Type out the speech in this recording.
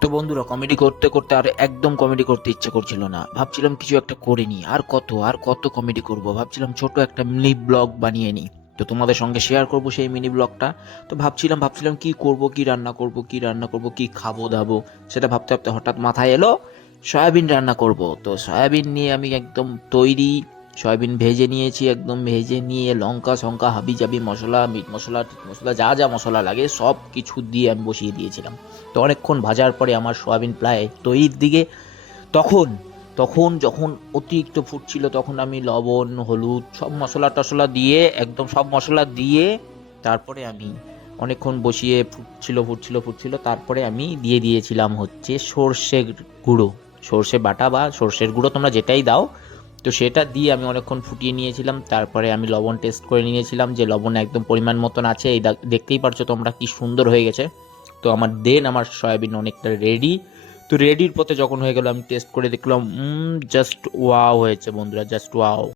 তো বন্ধুরা, কমেডি করতে করতে আর একদম কমেডি করতে ইচ্ছে করছিল না। ভাবছিলাম কিছু একটা করে নিই, আর কত কমেডি করব। ভাবছিলাম ছোট একটা মিনি ব্লগ বানিয়ে নিই, তো তোমাদের সঙ্গে শেয়ার করব সেই মিনি ব্লগটা। তো ভাবছিলাম কি করব, কি রান্না করব, কি খাবো দাবো, সেটা ভাবতে ভাবতে হঠাৎ মাথায় এলো সয়াবিন রান্না করব। তো সয়াবিন নিয়ে আমি একদম তৈরি। সয়াবিন ভেজে নিয়েছি, একদম ভেজে নিয়ে লঙ্কা শঙ্কা হাবি জাবি মশলা, মিট মশলা, টিট মশলা, যা যা মশলা লাগে সব কিছু দিয়ে আমি বসিয়ে দিয়েছিলাম। তো অনেকক্ষণ ভাজার পরে আমার সয়াবিন প্রায় তৈরির দিকে। তখন তখন যখন অতিরিক্ত ফুটছিল, তখন আমি লবণ হলুদ সব মশলা টশলা দিয়ে, একদম সব মশলা দিয়ে, তারপরে আমি অনেকক্ষণ বসিয়ে ফুটছিল, তারপরে আমি দিয়ে দিয়েছিলাম হচ্ছে সর্ষের গুঁড়ো, সর্ষে বাটা বা সর্ষের গুঁড়ো, তোমরা যেটাই দাও। তো সেটা দিয়ে আমি অনেকক্ষণ ফুটিয়ে নিয়েছিলাম। তারপরে আমি লবণ টেস্ট করে নিয়েছিলাম যে লবণ একদম পরিমাণ মতন আছে। এই দেখতেই পারছো তোমরা কি সুন্দর হয়ে গেছে। তো আমার সয়াবিন অনেকটা রেডি। তো রেডির পথে যখন হয়ে গেল, আমি টেস্ট করে দেখলাম, জাস্ট ওয়াও হয়েছে বন্ধুরা, জাস্ট ওয়াও।